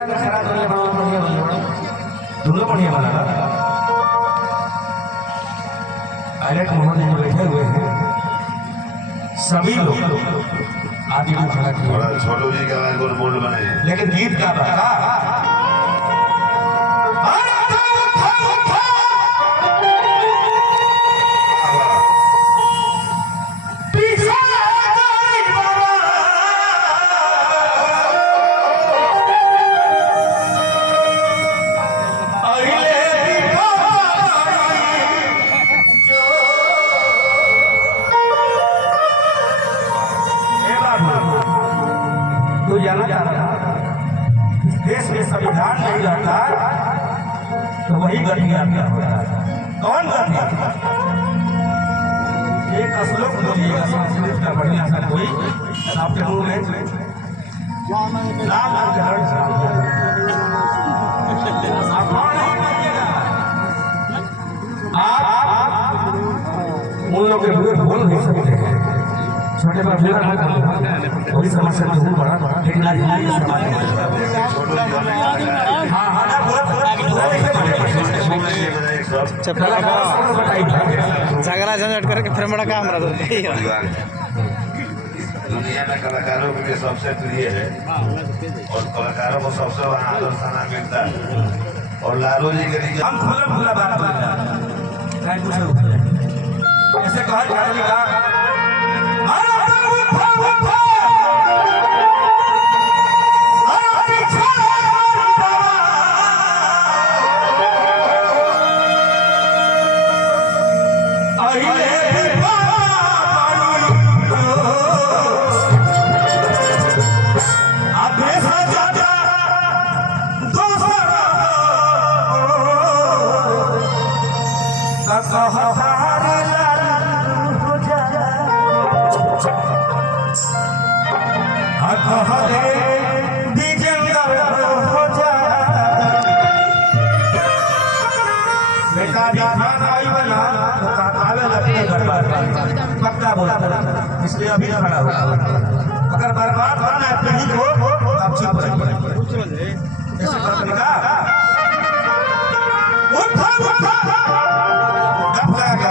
दूल्हा बढ़िया बना पायलट मोहन जी बैठे हुए हैं। सभी लोग आदि को खड़ा किया, छोटू जी का गोल बोल्ड बने, लेकिन गीत का बता जाना चाहता था देश में संविधान नहीं रहता तो वही गतियां क्या होता। कौन गतियां? एक श्लोक बोलिएगा संस्कृत का बढ़िया सा कोई आपके मुंह में नाम आप उन लोग के लिए बोल नहीं सकते हैं। छोटे बच्चे वही समस्या तो बड़ा लेकिन आज हमारी समाज झगड़ा झंझट करके फिर बड़ा काम रहा दुनिया में कलाकारों के लिए सबसे प्रिय है और कलाकारों को सबसे वहाँ आदर सम्मान मिलता है। और लालू जी के लिए हम खुला बात ऐसे कहा जाएगा इसलिए अभी खड़ा हुआ। अगर बर्बाद होना है कहीं को आप चुप रहिए। ऐसे करने का उठा डफला का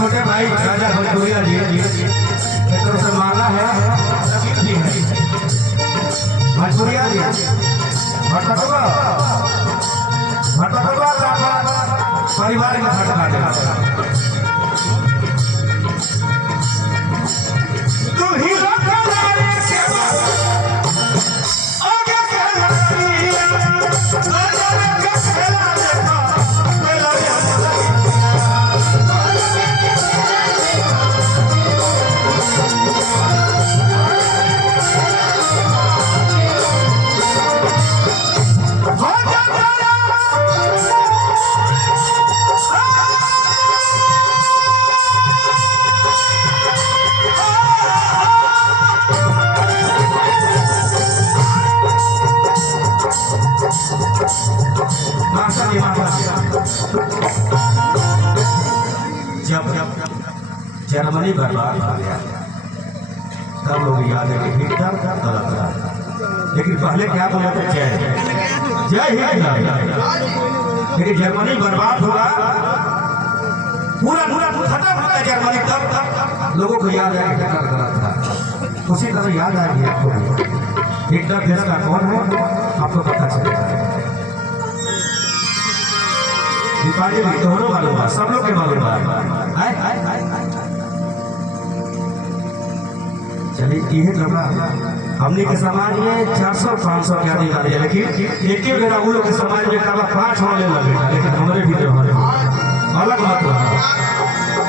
छोटे भाई राजा भटूरिया जी एक तरफ से माला है रकीब भी है भटूरिया जी भटकवा परिवार में भटका दे तू ही जब जर्मनी बर्बाद हो गया तब लोग याद है कि हिटलर गलत था, लेकिन पहले क्या बोला था जय हिटलर। लेकिन जर्मनी बर्बाद होगा पूरा पूरा खत्म होगा जर्मनी, तब लोगों को याद है कि हिटलर गलत था। उसी तरह याद आएगी आपको हिटलर देश का कौन है आपको पता चलेगा। दीपावली भी दोनों मालूम है, सब लोग के मालूम है। चलिए ये लगा हमने के समाज में 400-500 के आदमी वाले, लेकिन एक ही बेरा उन लोग के समाज में कब 5 होने लगे, लेकिन हमारे भी हमारे अलग मत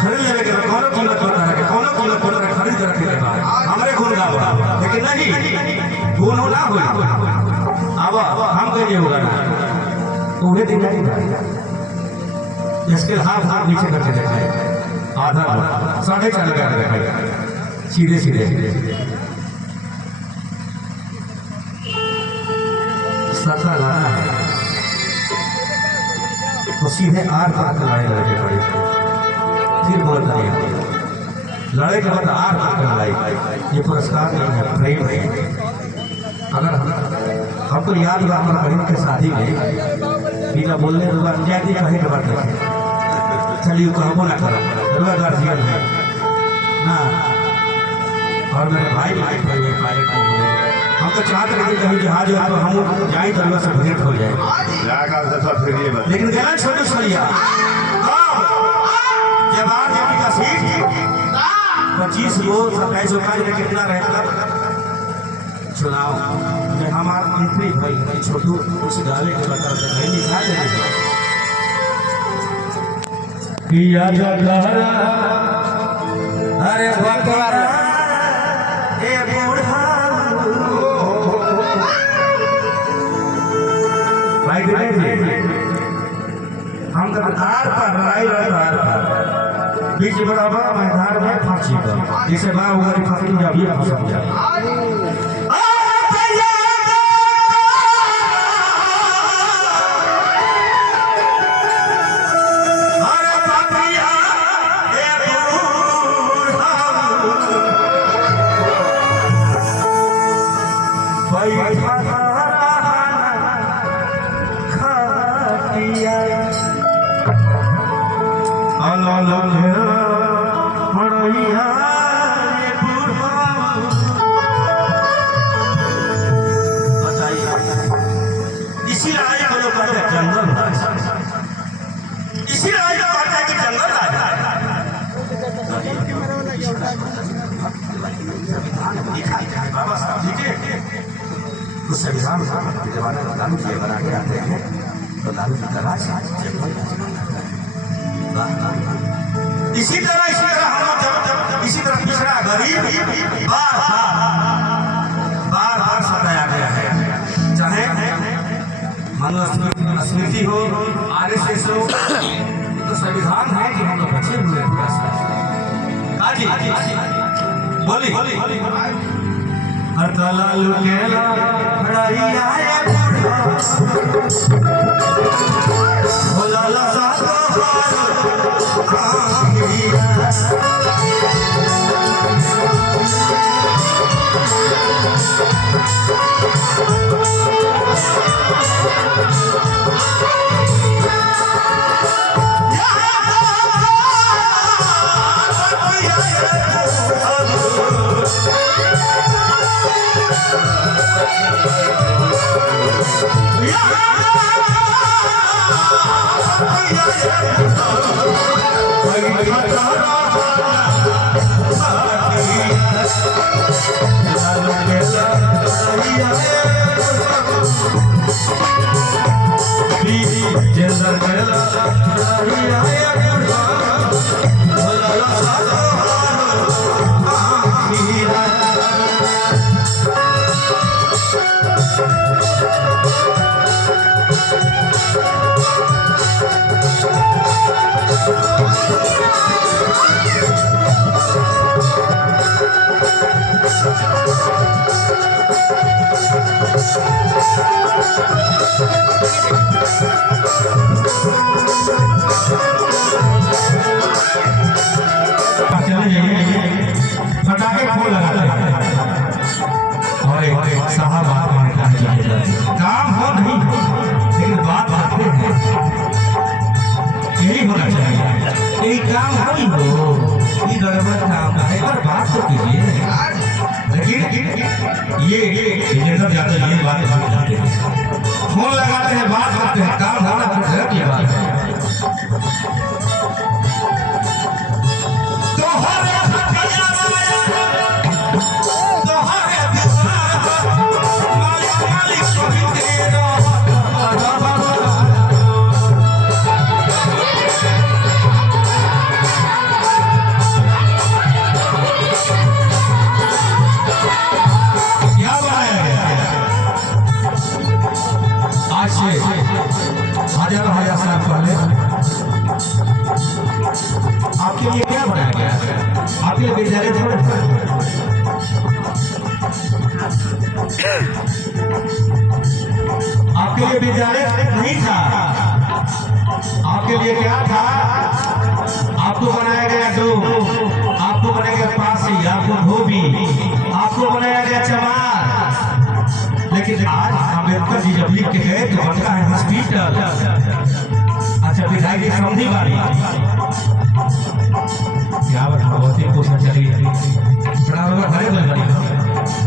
खरीद लेने के कौन कीमत होता है, कौन कीमत होता है खरीद रखे के बाद हमारे गुण गावा, लेकिन नहीं गुण ना हो। अब हम कहिए होगा ना उन्हें दिन नहीं इसके हाथ नीचे करके देखा आधा 4.5 लगा देखा सीधे सीधे सत्ता लाना है तो सीधे आर पार लड़ाई लड़के पड़ी, फिर बोलता है लड़ाई के बाद आर पार लड़ाई। ये पुरस्कार नहीं है, प्रेम है। अगर हमको याद हुआ हमारा बहन के शादी में बिना बोलने दुआ जाती कहे के बाद देखे चलिए कहबो ना करो दुआ गार्जियन है ना, और मेरे भाई पायलट को बोले हम तो चाहते रहे कहीं जहाज हो तो हम जाए तो दुआ से भेंट हो जाए, लेकिन गलत छोटे छोड़िया जब आज का सीट 25 गो 27 गो कितना रहता चुनाव में हमारा एंट्री भाई छोटू उस गावे के बता नहीं लिखा देने किया जगरा अरे भगवान ए बूढ़ा भाई हम तो धार पर लड़ाई धार पर बीच बराबर मैदान में फांसी पर जिसे माँ उगरी फांसी जा भी फंस जाए। इसी लड़ाई को लोग कहते हैं जंगल, इसी लड़ाई को कहते हैं कि जंगल आ जाए। बाबा साहब ठीक है उस संविधान के जमाने में लालू जी बना के आते हैं तो लालू जी का राज इसी तरह हम इसी तरह पिछड़ा गरीब बार बार सताया गया है, चाहे मनुस्मृति हो RSS हो, तो संविधान है कि हम लोग बचे हुए बोली हर लालू केला फटाके फूल लगाते हैं और एक साहब काम हो नहीं लेकिन बात आते हैं यही होना चाहिए। यही काम हो ये गड़बड़ काम है पर बात तो कीजिए। लेकिन ये ज्यादा ये बात जाते हैं फोन लगाते हैं बात करते हैं काम होना कुछ है की बात है। हजारों साल पहले आपके लिए क्या बनाया गया है? आपके लिए विद्यालय थोड़े था। आपके लिए विद्यालय नहीं था। आपके लिए क्या था? आपको बनाया गया डो, आपको बनाया गया पासी, आपको धोबी, आपको बनाया गया चमार। लेकिन आज अम्बेडकर जी जब लिख के गए तो बनता है हॉस्पिटल। अच्छा विधायक जी समझी बारी क्या बताओ बहुत ही कोशिश चली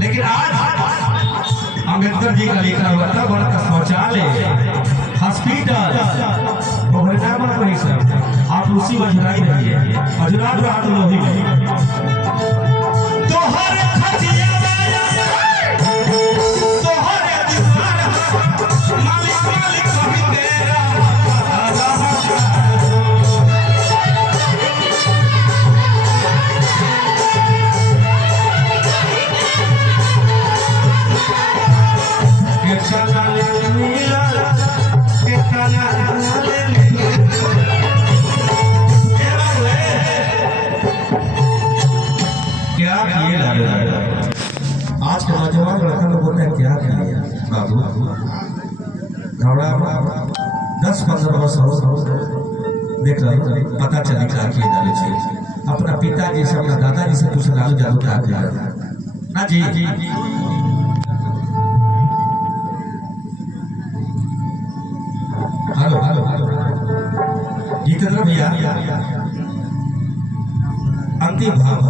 लेकिन आज अम्बेडकर जी का लिखा हुआ था बड़ा का शौचालय हॉस्पिटल आप उसी में जुड़ाई रहिए और जुड़ा जो आप लोग आज के नौजवान लड़का लोग बोलते हैं क्या किया बाबू घबरा 10-15 वर्ष हो देख रहे पता चले क्या किए डाले चाहिए अपना पिताजी से अपना दादाजी से पूछ लालू जादू क्या किया ना जी हेलो हेलो जितेंद्र भैया अंतिम भाव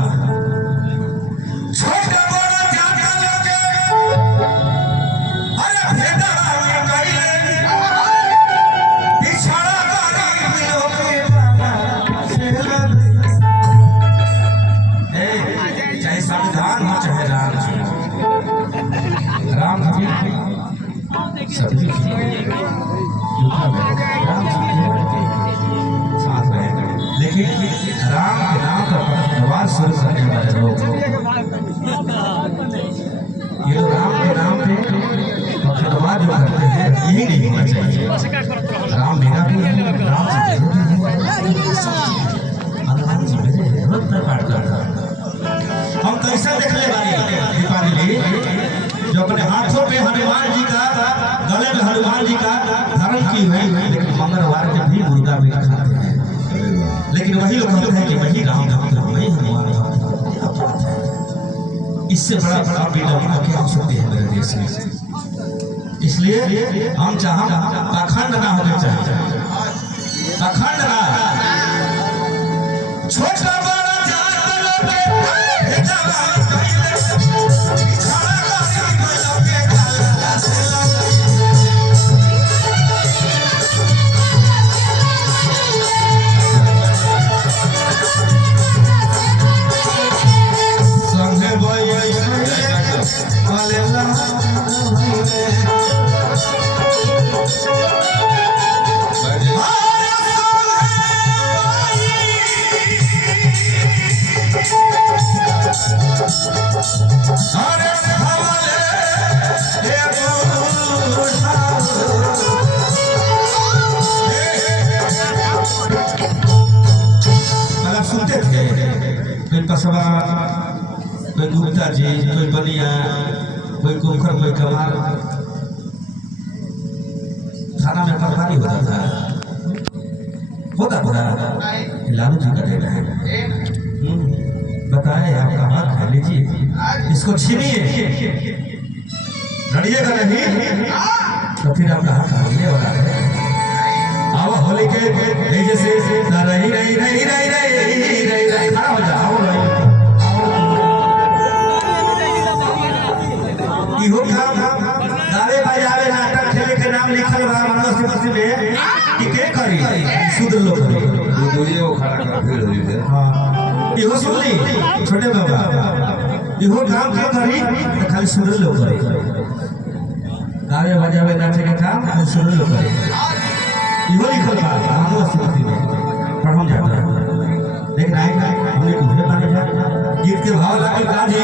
लेकिन राम के नाम का पखवाड़ शुरू करने वाले लोग ये लोग राम के नाम पे पखवाड़ जो करते हैं यही नहीं होना चाहिए। राम मेरा भी है राम जी मेरे हम कैसा देख ले दीपावली जो अपने हाथों में हनुमान जी का गले में हनुमान जी का धारण की हुई लेकिन मंगलवार के भी मुर्गा भी खाते हैं। लेकिन वही लोग कहते हैं कि वही राम भक्त वही हनुमान भक्त। इससे बड़ा बड़ा बेदखल क्या हो सकती है मेरे देश में। इसलिए हम चाहते पाखंड ना होना चाहिए पाखंड ना छोटा कसबा, कोई गुप्ता जी, कोई बनिया, कोई कुखर, कोई कमाल। खाना में तरकारी होता था, लालू जी का देना है। बताए आपका हाथ खा लीजिए, इसको छीनिए, लड़िएगा नहीं तो फिर आपका हाथ भागने वाला है। आओ होली के जैसे रही रही रही रही रही खड़ा हो जाओ। इहो काम गावे बजावे नाटक खेले के नाम लिखल बा मनोस्मृति में कि के करी शूद्र लोग करी। दूरिये वो खड़ा कर फिर हो जाए। हां इहो सुनली छोटे बाबा, इहो काम के करी तो खाली शूद्र लोग करी। गावे बजावे नाचे के काम खाली शूद्र लोग करी। इहो लिखल बा मनोस्मृति में, पढ़म जाता लेकिन आए हमने कुछ नहीं पाने गीत के भाव लागल का जी।